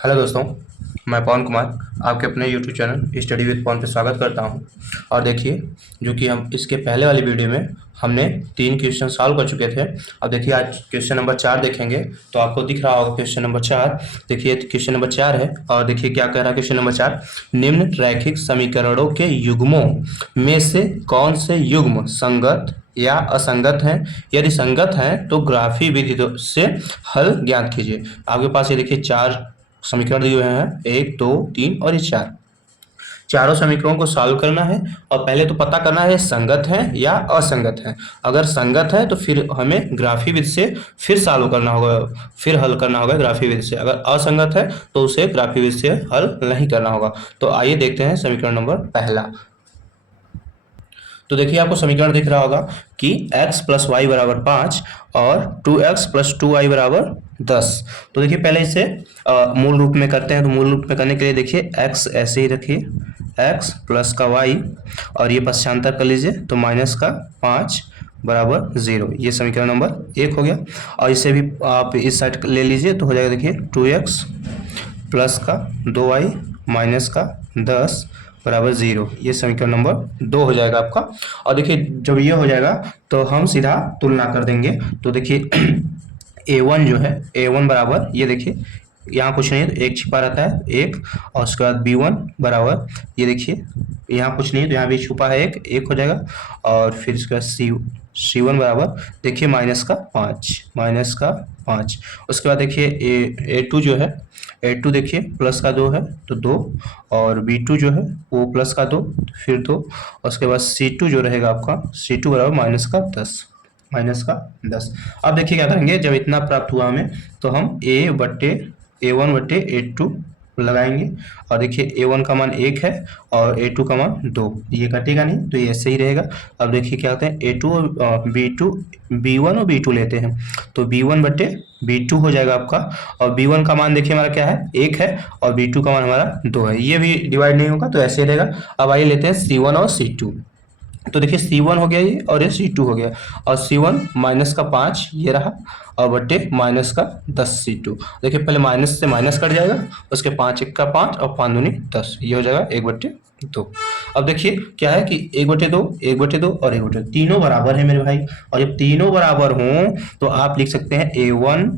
Hello दोस्तों, मैं पवन कुमार आपके अपने यूट्यूब चैनल स्टडी विद पवन पे स्वागत करता हूं। और देखिए, जो कि हम इसके पहले वाली वीडियो में हमने 3 क्वेश्चन सॉल्व कर चुके थे। अब देखिए, आज क्वेश्चन नंबर 4 देखेंगे तो आपको दिख रहा होगा क्वेश्चन नंबर 4। देखिए, क्वेश्चन नंबर 4 है और देखिए क्या कह रहा है क्वेश्चन नंबर 4। निम्न रैखिक समीकरणों के युग्मों में से कौन से युग्म संगत या असंगत हैं? यदि संगत हैं तो ग्राफी विधि से हल ज्ञात कीजिए। आपके पास ये देखिए 4 समीकरण दिए हुए हैं, 1 2 3 और ये 4। चारों समीकरणों को सॉल्व करना है और पहले तो पता करना है संगत है या असंगत है। अगर संगत है तो फिर हमें ग्राफी विधि से फिर सॉल्व करना होगा, फिर हल करना होगा ग्राफी विधि से। अगर असंगत है तो उसे ग्राफी विधि से हल नहीं करना होगा। तो आइए देखते हैं समीकरण नंबर पहला। तो देखिए, आपको समीकरण दिख रहा होगा कि x प्लस वाई बराबर 5 और 2x प्लस 2y बराबर 10। तो देखिए, पहले इसे मूल रूप में करते हैं। तो मूल रूप में करने के लिए देखिए, x ऐसे ही रखिए, x प्लस का y और ये पश्चांतर कर लीजिए तो माइनस का 5 बराबर 0। ये समीकरण नंबर 1 हो गया। और इसे भी आप इस साइड ले लीजिए तो हो जाएगा देखिए 2x प्लस का 2y माइनस का 10 बराबर 0। ये समीकरण नंबर 2 हो जाएगा आपका। और देखिए, जब ये हो जाएगा तो हम सीधा तुलना कर देंगे। तो देखिए a1 जो है, a1 बराबर, ये देखिए यहाँ कुछ नहीं है तो 1 छिपा रहता है 1। और उसके बाद b1 बराबर, ये देखिए यहाँ कुछ नहीं है तो यहाँ भी छुपा है 1 हो जाएगा। और फिर इसके बाद c1 बराबर देखिए माइनस का 5। उसके बाद देखिए a2 जो है, a2 देखिए प्लस का 2 है तो 2। और b2 जो है वो प्लस का 2 फिर 2। उसके बाद c2 जो रहेगा आपका, c2 बराबर माइनस का 10। अब देखिए क्या करेंगे, जब इतना प्राप्त हुआ हमें तो हम a1/a2 लगाएंगे। और देखिए a1 का मान 1 है और a2 का मान 2, ये कटेगा नहीं तो ये ऐसे ही रहेगा। अब देखिए क्या होता है, a2 b2 b1 और b2 लेते हैं तो b1/b2 हो जाएगा आपका। और b1 का मान देखिए हमारा क्या है, 1 है और b2 का मान हमारा 2 है। ये भी डिवाइड नहीं होगा तो ऐसे ही रहेगा। अब आइए लेते हैं c1 और c2। तो देखिए c1 हो गया ये और ये c2 हो गया। और c1 माइनस का 5 ये रहा और बट्टे माइनस का 10 c2। देखिए पहले माइनस से माइनस कट जाएगा, उसके 5 1 का 5 और 5 दूनी 10, ये हो जाएगा 1/2। अब देखिए क्या है कि 1/2 1/2 और 1/2 तीनों बराबर है मेरे भाई। और जब तीनों बराबर हों तो आप लिख सकते हैं a1,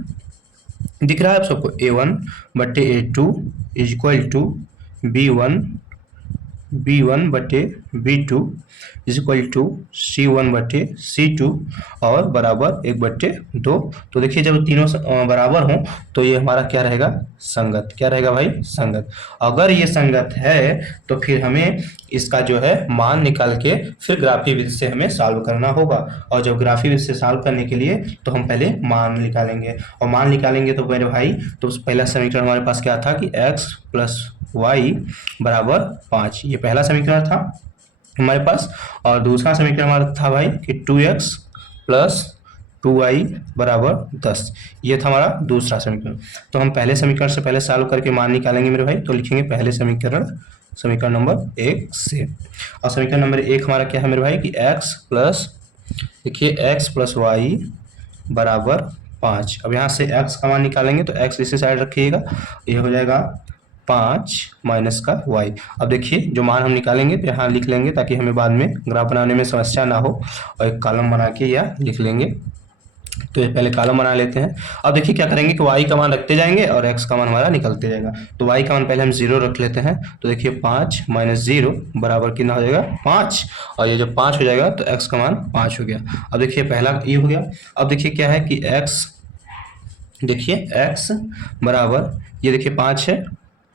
दिख रहा है आप सबको, a1/a2 is equal to b1/b2 is equal to c1/c2 और बराबर 1/2। तो देखिए जब तीनों बराबर हों तो ये हमारा क्या रहेगा, संगत। क्या रहेगा भाई, संगत। अगर ये संगत है तो फिर हमें इसका जो है मान निकाल के फिर ग्राफी विधि से हमें सॉल्व करना होगा। और जब ग्राफी विधि से सॉल्व करने के लिए तो हम पहले मान निकालेंगे। और मान निकालेंगे तो मेरे भाई, तो पहला समीकरण हमारे पास क्या था कि x प्लस वाई बराबर 5, ये पहला समीकरण था हमारे पास। और दूसरा समीकरण हमारा था भाई कि 2x प्लस 2y बराबर 10, ये था हमारा दूसरा समीकरण। तो हम पहले समीकरण से पहले सॉल्व करके मान निकालेंगे मेरे भाई। तो लिखेंगे पहले समीकरण नंबर 1 से। और समीकरण नंबर 1 हमारा क्या है मेरे भाई कि x प्लस, देखिए x प्लस वाई बराबर 5। अब यहाँ से x का मान निकालेंगे तो x इसी साइड रखिएगा, ये हो जाएगा 5 माइनस का y। अब देखिए जो मान हम निकालेंगे तो यहाँ लिख लेंगे ताकि हमें बाद में ग्राफ बनाने में समस्या ना हो। और एक कॉलम बना के या लिख लेंगे। तो ये पहले कॉलम बना लेते हैं। अब देखिए क्या करेंगे कि y का मान रखते जाएंगे और x का मान हमारा निकलते जाएगा। तो y का मान पहले हम 0 रख लेते हैं। तो देखिए 5 माइनस 0 बराबर कितना हो जाएगा, 5। और ये जब 5 हो जाएगा तो x का मान 5 हो गया। अब देखिए पहला ये हो गया। अब देखिए क्या है कि x बराबर, ये देखिए 5 है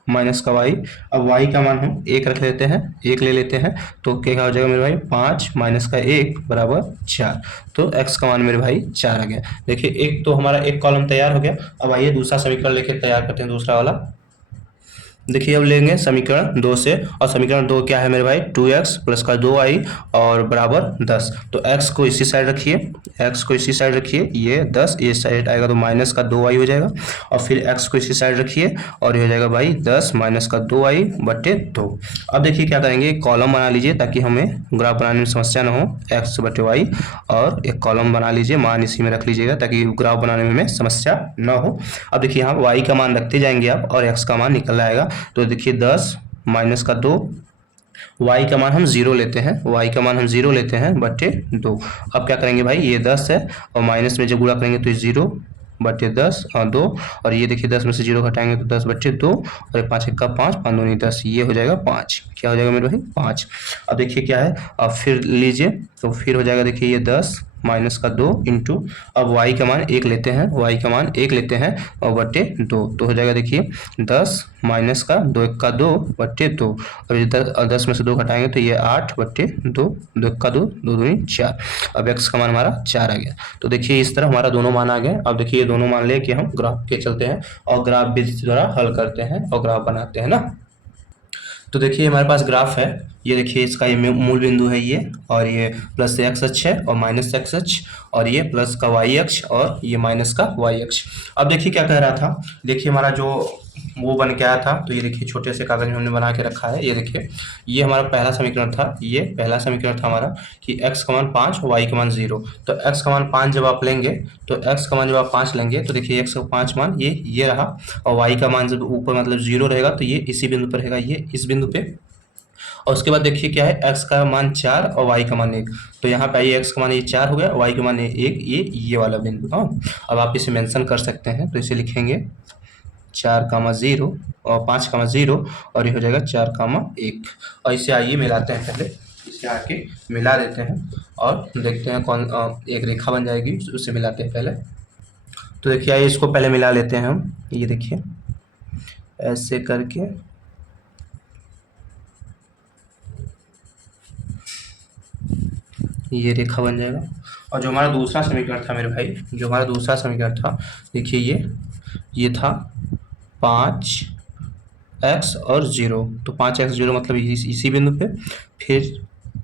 माइनस का y। अब y का मान हम 1 रख लेते हैं, 1 ले लेते हैं। तो क्या हो जाएगा मेरे भाई, 5 माइनस का 1 बराबर 4। तो x का मान मेरे भाई 4 आ गया। देखिए एक तो हमारा एक कॉलम तैयार हो गया। अब आइए दूसरा समीकरण लेके तैयार करते हैं, दूसरा वाला। देखिए अब लेंगे समीकरण 2 से, और समीकरण 2 क्या है मेरे भाई, 2x प्लस का 2y और बराबर 10। तो x को इसी साइड रखिए, x को इसी साइड रखिए, ये 10 ये साइड आएगा तो माइनस का 2y हो जाएगा, और फिर x को इसी साइड रखिए और ये हो जाएगा भाई 10 माइनस का 2y बटे 2। अब देखिए क्या करेंगे, कॉलम बना लीजिए ताकि हमें ग्राफ बनाने में समस्या ना हो, x बटे y, और एक कॉलम बना लीजिए, मान इसी में रख लीजिएगा ताकि ग्राफ बनाने में हमें समस्या ना हो। अब देखिए यहाँ y का मान रखते जाएंगे आप और x का मान निकल आएगा। तो देखिए 10 माइनस का 2, y का मान हम 0 लेते हैं, y का मान हम 0 लेते हैं बटे 2। अब क्या करेंगे भाई, ये 10 है और माइनस में जब गुणा करेंगे तो ये 0 बटे 10 और 2, और ये देखिए 10 में से 0 घटाएंगे तो 10 बटे 2, और 5 1 का 5, 5 दूनी 10, ये हो जाएगा 5। क्या हो जाएगा मेरे भाई, 5। अब देखिए क्या है, अब फिर लीजिए तो फिर हो जाएगा, देखिए ये 10 माइनस का 2 इंटू, अब y का मान 1 लेते हैं, y का मान 1 लेते हैं और बटे 2, तो हो जाएगा देखिए 10 माइनस का 2 1 का 2 बटे 2, और ये 10 में से 2 घटाएंगे तो ये 8 बटे 2, 2 1 का 2, 2 दूनी 4। अब x का मान हमारा 4 आ गया। तो देखिए इस तरह हमारा दोनों मान आ गए। अब देखिए ये दोनों मान लेके हम ग्राफ के चलते हैं और ग्राफ भी द्वारा हल करते हैं और ग्राफ बनाते हैं ना। तो देखिए हमारे पास ग्राफ है, ये देखिए इसका ये मूल बिंदु है ये, और ये प्लस एक्स अक्ष है और माइनस एक्स अक्ष, और ये प्लस का वाई अक्ष और ये माइनस का वाई अक्ष। अब देखिए क्या कह रहा था, देखिए हमारा जो वो बन के आया था, तो ये देखिए छोटे से कागज में हमने बना के रखा है, ये देखिए ये हमारा पहला समीकरण था, ये पहला समीकरण था हमारा कि x का मान 5 वाई का मान 0। तो x का मान 5 जब आप लेंगे, तो x का मान जब आप 5 लेंगे तो देखिए x का 5 मान ये रहा, और y का मान जब ऊपर मतलब 0 रहेगा तो ये इसी बिंदु पर रहेगा, ये इस बिंदु पे। और उसके बाद देखिए क्या है, x का मान 4 और y का मान 1, तो यहाँ पे आइए x का मान ये 4 हो गया, y का मान 1, ये वाला बिंदु। हाँ, अब आप इसे मेंशन कर सकते हैं, तो इसे लिखेंगे 4,0 और 5,0 और ये हो जाएगा 4,1। और इसे आइए मिलाते हैं, पहले इसे आके मिला देते हैं और देखते हैं कौन एक रेखा बन जाएगी, उसे मिलाते हैं पहले। तो देखिए आइए इसको पहले मिला लेते हैं हम, ये देखिए ऐसे करके ये रेखा बन जाएगा। और जो हमारा दूसरा समीकरण था मेरे भाई, जो हमारा दूसरा समीकरण था, देखिए ये था 5x और 0, तो 5x 0 मतलब इसी बिंदु पे, फिर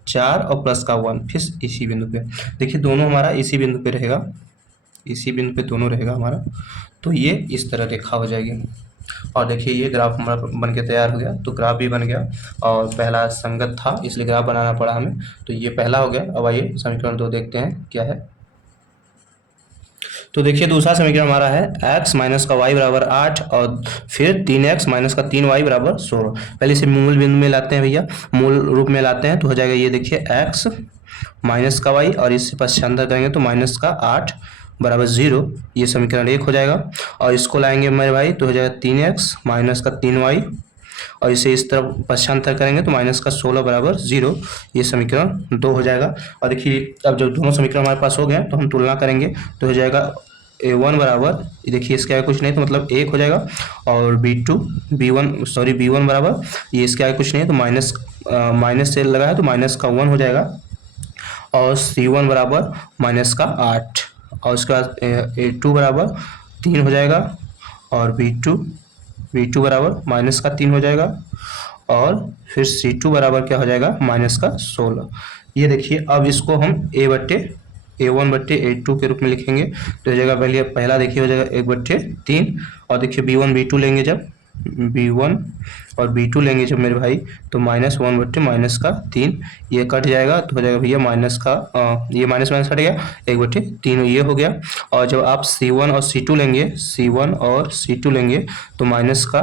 4 और प्लस का 1 फिर इसी बिंदु पे। देखिए दोनों हमारा इसी बिंदु पे रहेगा, इसी बिंदु पे दोनों रहेगा हमारा, तो ये इस तरह रेखा हो जाएगी। और देखिए ये ग्राफ हमारा बन के तैयार हो गया, तो ग्राफ भी बन गया, और पहला संगत था इसलिए ग्राफ बनाना पड़ा हमें, तो ये पहला हो गया। अब आइए समीकरण 2 देखते हैं क्या है। तो देखिए दूसरा समीकरण हमारा है x माइनस का y बराबर 8 और फिर 3x माइनस का 3y बराबर 16। पहले इसे मूल बिंदु में लाते हैं भैया, मूल रूप में लाते हैं, तो हो जाएगा ये देखिए x माइनस का y और इससे पश्चांतर करेंगे तो माइनस का 8 बराबर 0, ये समीकरण 1 हो जाएगा। और इसको लाएंगे मेरे भाई तो हो जाएगा 3x माइनस का 3y, और इसे इस तरफ पश्चांतर करेंगे तो माइनस का 16 बराबर 0, ये समीकरण 2 हो जाएगा। और देखिए अब जब दोनों समीकरण हमारे पास हो गए तो हम तुलना करेंगे, तो हो जाएगा a1 बराबर, देखिए इसके आगे कुछ नहीं तो मतलब 1 हो जाएगा, और b1 बराबर, ये इसके आगे कुछ नहीं है तो माइनस से लगा है तो माइनस का 1 हो जाएगा, और c1 बराबर माइनस का 8, और उसके बाद a2 बराबर 3 हो जाएगा, और b2 बराबर माइनस का 3 हो जाएगा, और फिर c2 बराबर क्या हो जाएगा, माइनस का 16। ये देखिए अब इसको हम a1 बट्टे a2 के रूप में लिखेंगे, तो हो जाएगा पहला देखिए हो जाएगा 1/3, और देखिए b1 b2 लेंगे जब, b1 और b2 लेंगे जब मेरे भाई, तो -1 बट्टे माइनस का 3, ये कट जाएगा तो हो जाएगा भैया माइनस का ये माइनस कट गया, 1/3 ये हो गया। और जब आप c1 और c2 लेंगे तो माइनस का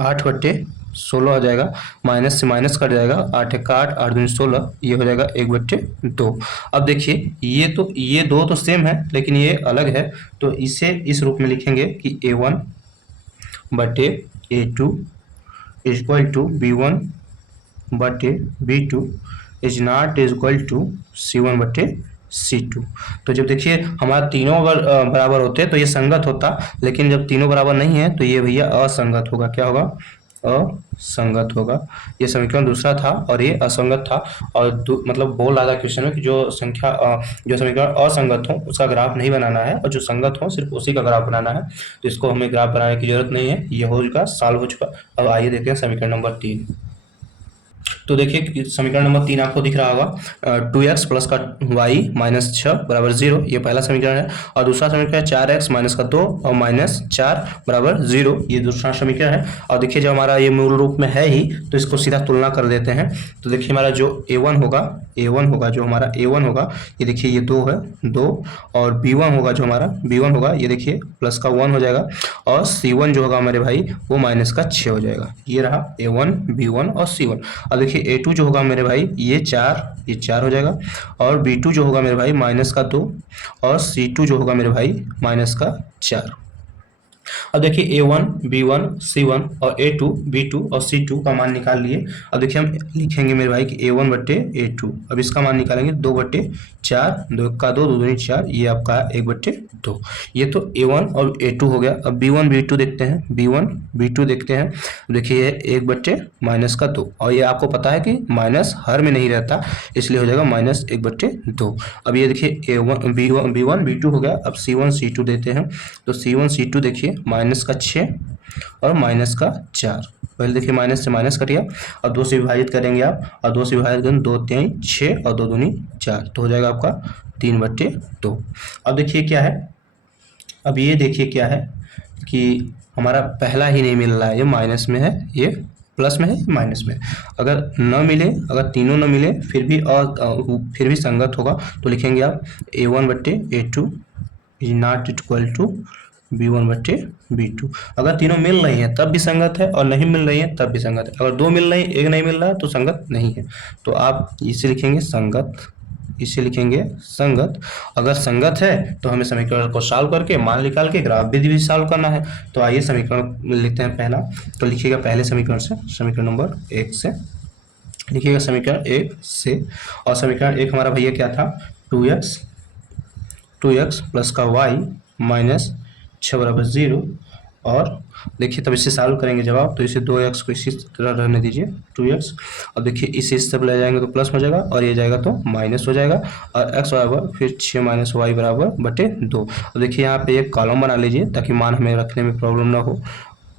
8/16 हो जाएगा, माइनस से माइनस कट जाएगा, 8 1 का 8, 8 दूनी 16, ये हो जाएगा 1/2। अब देखिए ये दो तो सेम है लेकिन ये अलग है, तो इसे इस रूप में लिखेंगे कि a1 बटे a2 इक्वल टू b1 बटे b2 is not equal to c1 बटे c2। तो जब देखिए हमारा तीनों अगर बराबर होते तो ये संगत होता, लेकिन जब तीनों बराबर नहीं है तो ये भैया असंगत होगा। क्या होगा, असंगत होगा। ये समीकरण दूसरा था और ये असंगत था। और मतलब बोल रहा था क्वेश्चन में कि जो जो समीकरण असंगत हो उसका ग्राफ नहीं बनाना है और जो संगत हो सिर्फ उसी का ग्राफ बनाना है। तो इसको हमें ग्राफ बनाने की जरूरत नहीं है, ये हो चुका, सॉल्व हो चुका। अब आइए देखते हैं समीकरण नंबर 3। तो देखिए कि समीकरण नंबर 3 आपको दिख रहा होगा, 2x प्लस का y माइनस 6 बराबर 0, ये पहला समीकरण है। और दूसरा समीकरण है 4x माइनस का 2 और माइनस 4 बराबर 0, ये दूसरा समीकरण है। और देखिए जब हमारा ये मूल रूप में है ही तो इसको सीधा तुलना कर देते हैं। तो देखिए हमारा जो a1 होगा जो हमारा a1 होगा, ये देखिए ये 2 है 2, और b1 होगा जो हमारा b1 होगा, ये देखिए प्लस का 1 हो जाएगा, और c1 जो होगा मेरे भाई वो माइनस का 6 हो जाएगा। ये रहा a1 b1 और c1। अब देखिए a2 जो होगा मेरे भाई ये 4 हो जाएगा, और b2 जो होगा मेरे भाई माइनस का 2, और c2 जो होगा मेरे भाई माइनस का 4। अब देखिए a1 b1 c1 और a2 b2 और c2 का मान निकाल लिए। अब देखिए हम लिखेंगे मेरे भाई कि a1 बट्टे a2, अब इसका मान निकालेंगे 2 बट्टे 4, 2 का 2 2 दूनी 4, ये आपका 1 बट्टे 2। ये तो a1 और a2 हो गया। अब b1 b2 देखते हैं, b1 b2 देखते हैं। देखिए 1 बट्टे माइनस का 2, और ये आपको पता है कि माइनस हर में नहीं रहता, इसलिए हो जाएगा माइनस 1 बट्टे 2। अब ये देखिए a1 b1 b2 हो गया। अब c1 c2 देते हैं, तो c1 c2 देखिए माइनस का 6 और माइनस का 4। पहले देखिए माइनस से माइनस कटिया, और 2 से विभाजित करेंगे आप, और 2 से विभाजित करेंगे 2 3 6 और 2 दूनी 4, तो हो जाएगा आपका 3 बट्टे 2। अब देखिए क्या है, अब ये देखिए क्या है कि हमारा पहला ही नहीं मिल रहा है, ये माइनस में है, ये प्लस में है, माइनस में। अगर न मिले, अगर तीनों न मिले फिर भी संगत होगा, तो लिखेंगे आप a1 बट्टे a2 is not equal to b1 बट्टे b2। अगर तीनों मिल रही हैं तब भी संगत है, और नहीं मिल रही हैं तब भी संगत है। अगर 2 मिल रही हैं, एक नहीं मिल रहा है, तो संगत नहीं है। तो आप इसे लिखेंगे संगत, इसे लिखेंगे संगत। अगर संगत है तो हमें समीकरण को सॉल्व करके मान निकाल के ग्राफ भी सॉल्व करना है। तो आइए समीकरण लिखते हैं पहला। तो लिखिएगा पहले समीकरण से, समीकरण नंबर 1 से लिखिएगा, समीकरण 1 से। और समीकरण 1 हमारा भैया क्या था, 2x प्लस का y माइनस 6 बराबर 0। और देखिए तब इसे सॉल्व करेंगे जवाब, तो इसे 2x को इसी तरह रहने दीजिए 2x। अब देखिए इसे इस तरफ ले जाएंगे तो प्लस हो जाएगा, और ये जाएगा तो माइनस हो जाएगा, और x बराबर फिर 6 माइनस वाई बराबर बटे 2। अब देखिए यहाँ पे एक कॉलम बना लीजिए ताकि मान हमें रखने में प्रॉब्लम ना हो,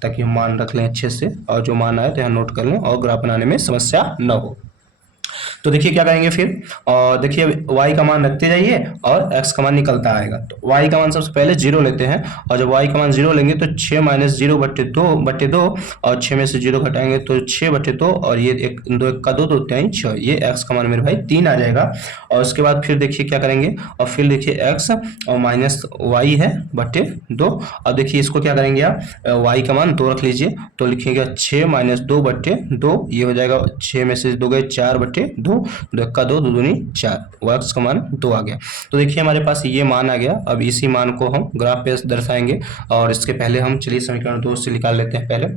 ताकि हम मान रख लें अच्छे से, और जो मान आए तो यहाँ नोट कर लें और ग्राफ बनाने में समस्या न हो। तो देखिए क्या करेंगे फिर, और देखिए y का मान रखते जाइए और x का मान निकलता आएगा। तो y का मान सबसे पहले 0 लेते हैं, और जब y का मान 0 लेंगे तो 6 माइनस 0 बट्टे 2, और 6 में से 0 घटाएंगे तो 6 बट्टे 2, और ये 2 1 का 2 2 3 6, ये x का मान मेरे भाई 3 आ जाएगा। और उसके बाद फिर देखिए क्या करेंगे, और फिर देखिए x और माइनस y है बट्टे 2। अब देखिए इसको क्या करेंगे आप, y का मान 2 रख लीजिए, तो लिखिएगा 6 माइनस 2 बट्टे 2, ये हो जाएगा 6 में से 2 गए 4 बट्टे 2, 2 का 2 2 दूनी 4, x का मान 2 आ गया। तो देखिए हमारे पास ये मान आ गया। अब इसी मान को हम ग्राफ पे दर्शाएंगे, और इसके पहले हम चलिए समीकरण 2 से निकाल लेते हैं पहले।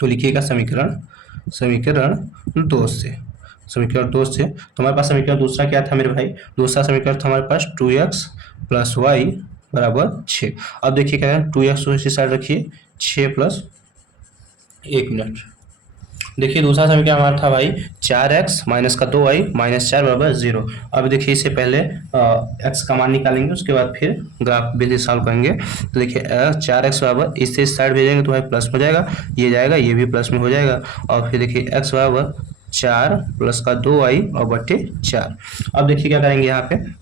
तो लिखिएगा समीकरण 2 से, समीकरण 2 से। तो हमारे पास समीकरण दूसरा क्या था मेरे भाई, दूसरा समीकरण था हमारे पास 2x प्लस वाई बराबर 6। अब देखिए क्या है, 2x को इसी साइड रखिए, 6 प्लस 1 मिनट। देखिए दूसरा समीकरण हमारा था भाई 4x माइनस का 2y माइनस 4 बराबर 0। अब देखिए इससे पहले x का मान निकालेंगे, उसके बाद फिर ग्राफ बेसिस सॉल्व करेंगे। तो देखिए 4x बराबर इससे इस साइड भेजेंगे तो भाई प्लस हो जाएगा, ये जाएगा, ये भी प्लस में हो जाएगा। और फिर देखिए x बराबर 4 प्लस का 2y और बट्टे 4। अब देखिए क्या करेंगे, यहाँ पे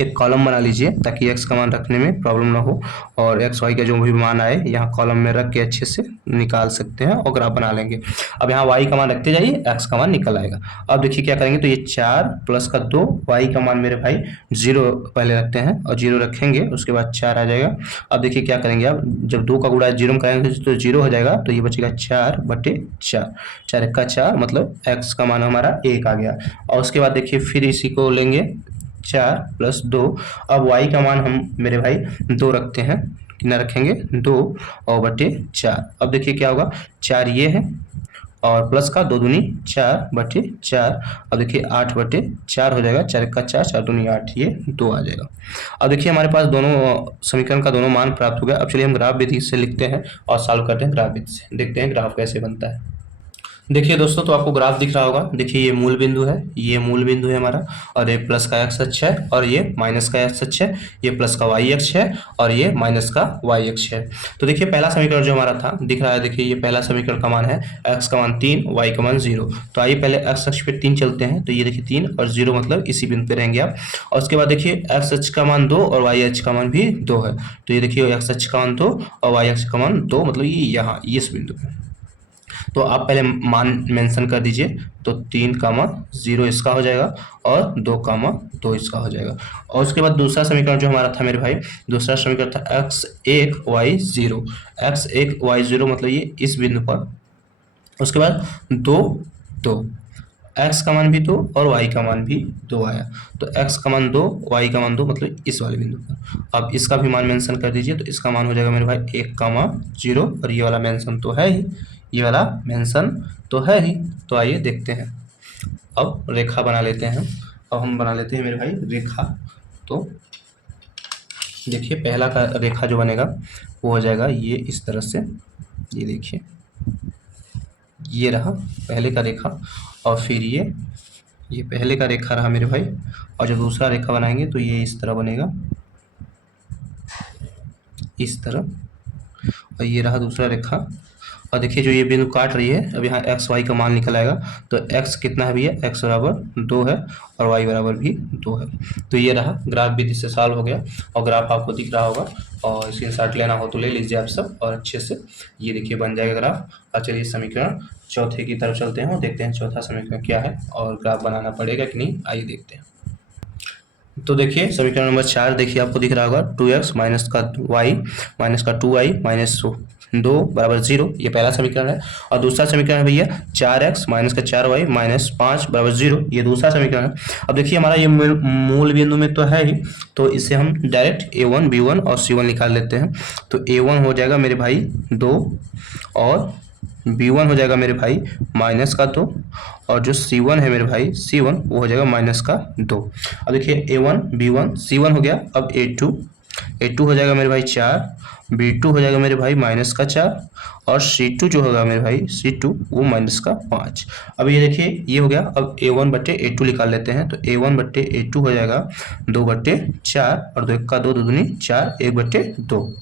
एक कॉलम बना लीजिए ताकि x का मान रखने में प्रॉब्लम ना हो, और x y का जो भी मान आए यहाँ कॉलम में रख के अच्छे से निकाल सकते हैं और ग्राफ बना लेंगे। अब यहाँ y का मान रखते जाइए, x का मान निकल आएगा। अब देखिए क्या करेंगे, तो ये 4 प्लस का 2, y का मान मेरे भाई 0 पहले रखते हैं, और 0 रखेंगे उसके बाद 4 आ जाएगा। अब देखिए क्या करेंगे, आप जब 2 का गुणा 0 में करेंगे तो 0 हो जाएगा, तो ये बचेगा 4 बटे 4, 4 1 का 4, मतलब x का मान हमारा 1 आ गया। और उसके बाद देखिए फिर इसी को लेंगे 4 प्लस 2। अब y का मान हम मेरे भाई 2 रखते हैं, कितना रखेंगे 2 और बटे 4। अब देखिए क्या होगा, 4 ये है और प्लस का 2 दूनी 4/4। अब देखिए 8/4 हो जाएगा, 4 का 4, 4 दूनी 8, ये 2 आ जाएगा। अब देखिए हमारे पास दोनों समीकरण का दोनों मान प्राप्त हो गया। अब चलिए हम ग्राफ विधि से लिखते हैं और सॉल्व करते हैं ग्राफ विधि से, देखते हैं ग्राफ कैसे बनता है। देखिए दोस्तों, तो आपको ग्राफ दिख रहा होगा। देखिए ये मूल बिंदु है, ये मूल बिंदु है हमारा, और ये प्लस का एक्स अक्ष है और ये माइनस का एक्स अक्ष है। ये प्लस का वाई अक्ष है और ये माइनस का वाई अक्ष है। तो देखिए पहला समीकरण जो हमारा था दिख रहा है, देखिए ये पहला समीकरण का मान है एक्स का मान 3, वाई का मान 0। तो आइए पहले एक्स अक्ष पे 3 चलते हैं, तो ये देखिए 3 और 0 मतलब इसी बिंदु पे रहेंगे आप। और उसके बाद देखिए एक्स अक्ष का मान 2 और वाई अक्ष का मान भी 2 है। तो ये देखिए एक्स अक्ष का मान 2 और वाई अक्ष का मान 2, मतलब ये यहाँ इस बिंदु पे। तो आप पहले मान मेंशन कर दीजिए। तो 3, 0 इसका हो जाएगा और 2, 2 इसका हो जाएगा। और उसके बाद दूसरा समीकरण जो हमारा था मेरे भाई, दूसरा समीकरण था x1 y0। x1 y0 मतलब ये इस बिंदु पर। उसके बाद 2, 2, x का मान भी 2 और y का मान भी 2 आया। तो x का मान 2, y का मान 2, मतलब इस वाले बिंदु पर। अब इसका भी मान मेंशन कर दीजिए। तो इसका मान हो जाएगा मेरे भाई 1, 0, और ये वाला मेंशन तो है ही, ये वाला मेंशन तो है ही। तो आइए देखते हैं, अब रेखा बना लेते हैं। अब हम बना लेते हैं मेरे भाई रेखा। तो देखिए पहला का रेखा जो बनेगा वो हो जाएगा ये इस तरह से। ये देखिए ये रहा पहले का रेखा, और फिर ये पहले का रेखा रहा मेरे भाई। और जब दूसरा रेखा बनाएंगे तो ये इस तरह बनेगा, इस तरह। और ये रहा दूसरा रेखा। और देखिए जो ये बिंदु काट रही है, अब यहाँ एक्स वाई का मान निकल आएगा। तो एक्स कितना है भैया, एक्स बराबर 2 है और वाई बराबर भी 2 है। तो ये रहा ग्राफ विधि से सॉल्व हो गया, और ग्राफ आपको दिख रहा होगा। और स्क्रीनशॉट लेना हो तो ले लीजिए आप सब, और अच्छे से ये देखिए बन जाएगा ग्राफ। और चलिए समीकरण चौथे की तरफ चलते हैं और देखते हैं चौथा समीकरण क्या है और ग्राफ बनाना पड़ेगा कि नहीं, आइए देखते हैं। तो देखिए समीकरण नंबर 4 देखिए आपको दिख रहा होगा, 2x माइनस का y माइनस का 2y माइनस 2 बराबर 0, ये पहला समीकरण है। और दूसरा समीकरण है भैया 4x माइनस का 4y माइनस 5 बराबर 0, ये दूसरा समीकरण है। अब देखिए हमारा ये मूल बिंदु में तो है ही, तो इसे हम डायरेक्ट a1 b1 और c1 निकाल लेते हैं। तो a1 हो जाएगा मेरे भाई 2 और b1 हो जाएगा मेरे भाई माइनस का 2, और जो c1 है मेरे भाई c1 वो हो जाएगा माइनस का 2। अब देखिए a1 b1 c1 हो गया। अब a2 हो जाएगा मेरे भाई 4, b2 हो जाएगा मेरे भाई माइनस का 4, और c2 जो होगा मेरे भाई c2 वो माइनस का 5। अब ये देखिए ये हो गया। अब a1/a2 निकाल लेते हैं। तो a1/a2 हो जाएगा 2/4, और 2 1 का 2, 2 दूनी 4, 1/2,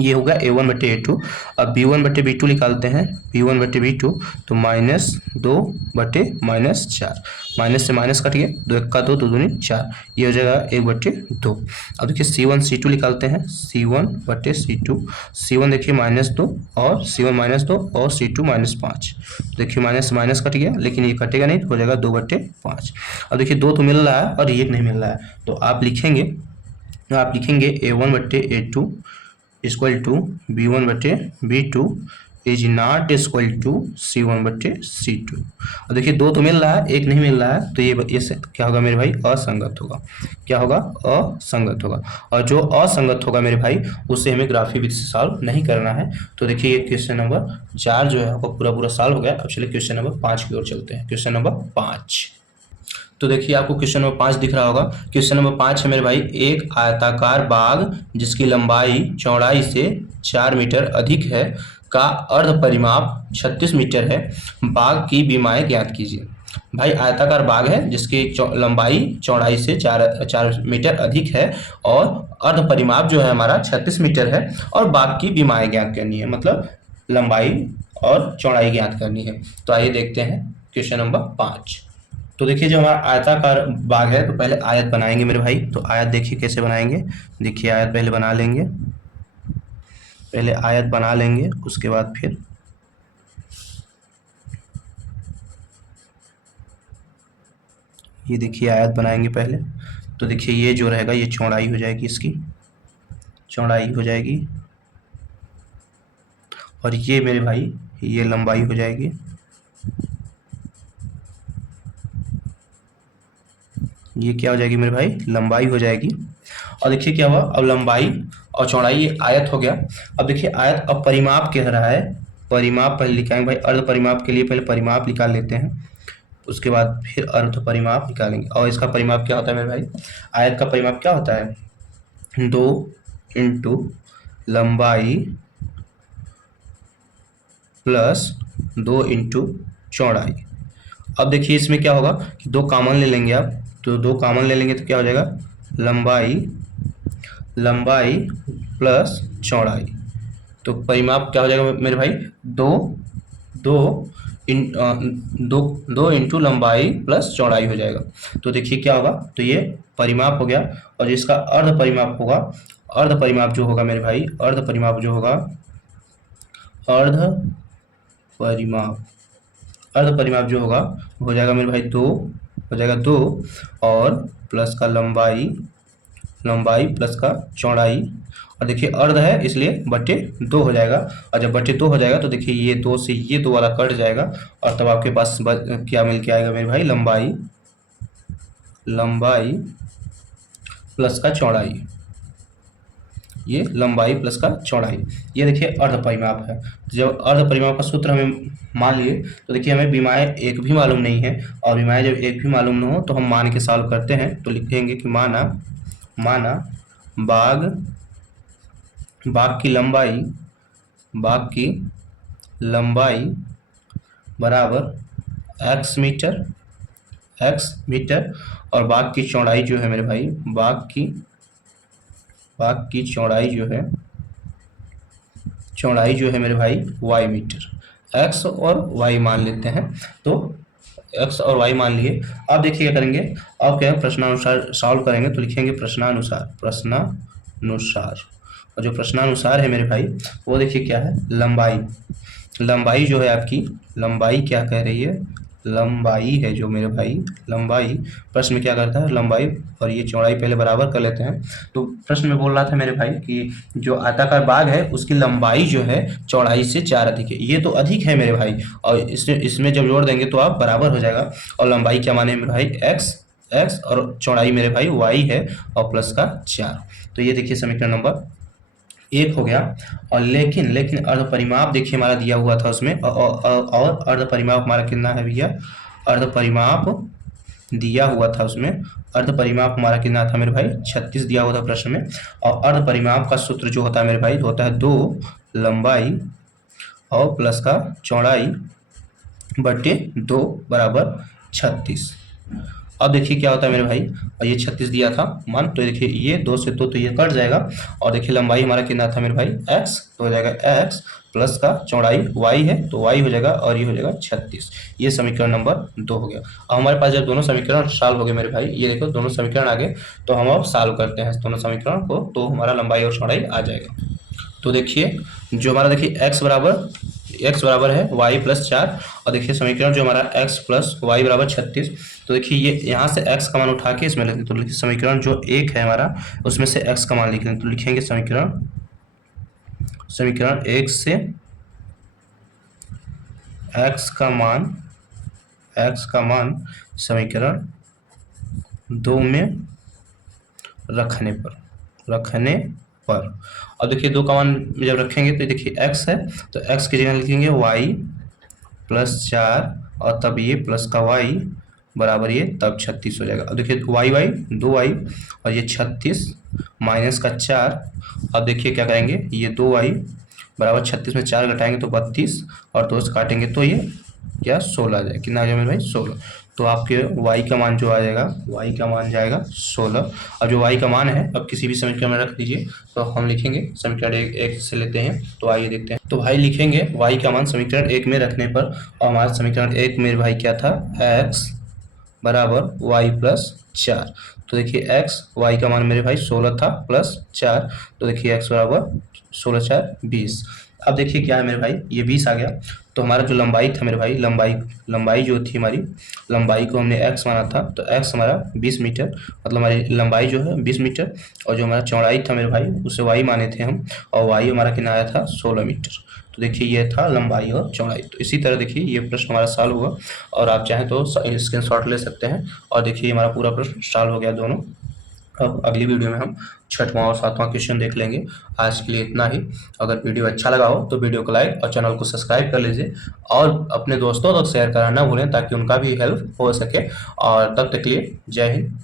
ये होगा a1/a2। अब b1/b2 निकालते हैं, b1/b2 तो -2/-4, माइनस से माइनस कट गया, 2 1 का 2, 2 दूनी 4, ये हो जाएगा 1/2। अब देखिए c1 c2 निकालते हैं, c1/c2, c1 देखिए -2 और c1 -2 और c2 -5। देखिए माइनस से माइनस कट गया, लेकिन ये कटेगा नहीं, तो हो जाएगा 2/5। अब देखिए 2 तो मिल रहा है और 1 नहीं मिल रहा है, तो आप लिखेंगे a1/a2 equal to b1/b2 is not equal to c1/c2। और देखिए 2 तो मिल रहा है, 1 नहीं मिल रहा है, तो ये क्या होगा मेरे भाई, असंगत होगा। क्या होगा, असंगत होगा। और जो असंगत होगा मेरे भाई उसे हमें ग्राफी विधि से सॉल्व नहीं करना है। तो देखिए ये क्वेश्चन नंबर 4 जो है वो पूरा सॉल्व हो गया। अब चलिए क्वेश्चन नंबर 5 की ओर चलते हैं। क्वेश्चन नंबर 5, तो देखिए आपको क्वेश्चन नंबर 5 दिख रहा होगा। क्वेश्चन नंबर 5 है मेरे भाई, एक आयताकार बाग जिसकी लंबाई चौड़ाई से 4 मीटर अधिक है का अर्ध परिमाप 36 मीटर है, बाग की बीमाएं ज्ञात कीजिए। भाई आयताकार बाग है जिसकी लंबाई चौड़ाई से 4 मीटर अधिक है, और अर्ध परिमाप जो है हमारा 36 मीटर है, और बाग की बीमाएं ज्ञात करनी है, मतलब लंबाई और चौड़ाई ज्ञात करनी है। तो आइए देखते हैं क्वेश्चन नंबर 5। तो देखिए जो हमारा आयताकार बाग है, तो पहले आयत बनाएंगे मेरे भाई। तो आयत देखिए कैसे बनाएंगे, देखिए आयत पहले बना लेंगे, पहले आयत बना लेंगे, उसके बाद फिर ये देखिए आयत बनाएंगे पहले। तो देखिए ये जो रहेगा ये चौड़ाई हो जाएगी, इसकी चौड़ाई हो जाएगी, और ये मेरे भाई ये लंबाई हो जाएगी। ये क्या हो जाएगी मेरे भाई, लंबाई हो जाएगी। और देखिए क्या हुआ, अब लंबाई और चौड़ाई आयत हो गया। अब देखिए आयत अब परिमाप कह रहा है, परिमाप पहले लिखाएंगे भाई। अर्ध परिमाप के लिए पहले परिमाप निकाल लेते हैं, उसके बाद फिर अर्ध परिमाप निकालेंगे। और इसका परिमाप क्या होता है मेरे भाई, आयत का परिमाप क्या होता है, 2 इंटू लंबाई प्लस 2 इंटू चौड़ाई। अब देखिए इसमें क्या होगा कि 2 कॉमन ले लेंगे आप, तो 2 कॉमन ले लेंगे तो क्या हो जाएगा, लंबाई प्लस चौड़ाई। तो परिमाप क्या हो जाएगा मेरे भाई, 2 इंटू लंबाई प्लस चौड़ाई हो जाएगा। तो देखिए क्या होगा, तो ये परिमाप हो गया। और इसका अर्ध परिमाप होगा, अर्ध परिमाप जो होगा मेरे भाई, अर्ध परिमाप जो होगा, अर्ध परिमाप जो होगा हो जाएगा मेरे भाई 2 हो जाएगा 2, और प्लस का लंबाई प्लस का चौड़ाई। और देखिए अर्ध है इसलिए बटे 2 हो जाएगा। और जब बटे 2 हो जाएगा तो देखिए ये 2 से ये 2 वाला कट जाएगा, और तब आपके पास क्या मिल के आएगा मेरे भाई, लंबाई प्लस का चौड़ाई। ये लंबाई प्लस का चौड़ाई, ये देखिए अर्ध परिमाप है। जब अर्ध परिमाप का सूत्र हमें मान लिए तो देखिए हमें विमाएं एक भी मालूम नहीं है, और विमाएं जब एक भी मालूम न हो तो हम मान के सॉल्व करते हैं। तो लिखेंगे कि माना बाग की लंबाई बराबर x मीटर, और बाग की चौड़ाई जो है मेरे भाई, बाग की चौड़ाई जो है मेरे भाई y मीटर। x और y मान लेते हैं, तो x और y मान लिए। अब देखिए क्या करेंगे, अब क्या है, प्रश्नानुसार सॉल्व करेंगे। तो लिखेंगे प्रश्नानुसार, और जो प्रश्नानुसार है मेरे भाई वो देखिए क्या है, लंबाई जो है आपकी, लंबाई क्या कह रही है, लंबाई है जो मेरे भाई, लंबाई प्रश्न में क्या करता है, लंबाई और ये चौड़ाई पहले बराबर कर लेते हैं। तो प्रश्न में बोल रहा था मेरे भाई कि जो आयताकार बाग है उसकी लंबाई जो है चौड़ाई से 4 अधिक है। ये तो अधिक है मेरे भाई, और इसमें जब जोड़ देंगे तो आप बराबर हो जाएगा। और लंबाई क्या माने मेरे भाई, x और चौड़ाई मेरे भाई y है, और प्लस का 4। तो ये देखिए समीकरण नंबर 1 हो गया। और लेकिन अर्ध परिमाप देखिए हमारा दिया हुआ था उसमें, और अर्ध परिमाप हमारा कितना है भैया, अर्ध परिमाप दिया हुआ था उसमें, अर्ध परिमाप हमारा कितना था मेरे भाई, 36 दिया हुआ था प्रश्न में। और अर्ध परिमाप का सूत्र जो होता है मेरे भाई, होता है 2 लंबाई और प्लस का चौड़ाई बटे 2 बराबर 36। अब देखिए क्या होता है मेरे भाई, और ये 36 दिया था मान, तो देखिए ये 2 से 2 तो ये कट जाएगा, और देखिए लंबाई हमारा कितना था मेरे भाई, x, तो हो जाएगा x प्लस का चौड़ाई y है, तो y हो जाएगा, और ये हो जाएगा 36। ये समीकरण नंबर 2 हो गया। अब हमारे पास जब दोनों समीकरण सॉल्व हो गए मेरे भाई, ये देखो दोनों समीकरण आ गए, तो हम अब सॉल्व करते हैं दोनों समीकरण को, तो हमारा लंबाई और चौड़ाई आ जाएगा। तो देखिए जो हमारा देखिए x बराबर है y प्लस 4, और देखिए समीकरण जो हमारा x प्लस वाई बराबर 36। तो देखिए ये यहाँ से x का मान उठा के इसमें लिखें, तो देखिए समीकरण जो 1 है हमारा उसमें से x का मान लिख लें। तो लिखेंगे समीकरण 1 से x का मान समीकरण 2 में रखने पर। अब देखिए 2 का मान जब रखेंगे तो देखिए x है, तो x की जगह लिखेंगे y प्लस 4, और तब ये प्लस का y बराबर ये तब 36 हो जाएगा। अब देखिए y 2y, और ये 36 माइनस का 4। अब देखिए क्या करेंगे, ये 2y बराबर 36 में 4 घटाएंगे तो 32, और 2 से काटेंगे तो ये क्या 16 आ जाएगा। कितना आ जाएगा मेरे भाई, 16। तो आपके y का मान जो आ जाएगा, y का मान जाएगा 16। अब जो y का मान है अब किसी भी समीकरण में रख दीजिए, तो हम लिखेंगे समीकरण 1 से लेते हैं, तो आइए देखते हैं। तो भाई लिखेंगे y का मान समीकरण 1 में रखने पर, और हमारा समीकरण 1 में भाई क्या था, x बराबर y प्लस 4। तो देखिए x y का मान मेरे भाई 16 था प्लस 4, तो देखिए x बराबर 16 4 20। अब देखिए क्या है मेरे भाई, ये 20 आ गया। तो हमारा जो लंबाई था मेरे भाई, लंबाई जो थी हमारी, लंबाई को हमने x माना था, तो x हमारा 20 मीटर, मतलब हमारी लंबाई जो है 20 मीटर, और जो हमारा चौड़ाई था मेरे भाई उसे y माने थे हम, और y हमारा कितना आया था 16 मीटर। तो देखिए ये था लंबाई और चौड़ाई। तो इसी तरह देखिए ये प्रश्न हमारा सॉल्व हुआ, और आप चाहें तो स्क्रीनशॉट ले सकते हैं। और देखिए हमारा पूरा प्रश्न सॉल्व हो गया दोनों। अब अगली वीडियो में हम 6वां और 7वां क्वेश्चन देख लेंगे। आज के लिए इतना ही। अगर वीडियो अच्छा लगा हो तो वीडियो को लाइक और चैनल को सब्सक्राइब कर लीजिए और अपने दोस्तों तक शेयर करना ना भूलें ताकि उनका भी हेल्प हो सके। और तब तक के लिए जय हिंद।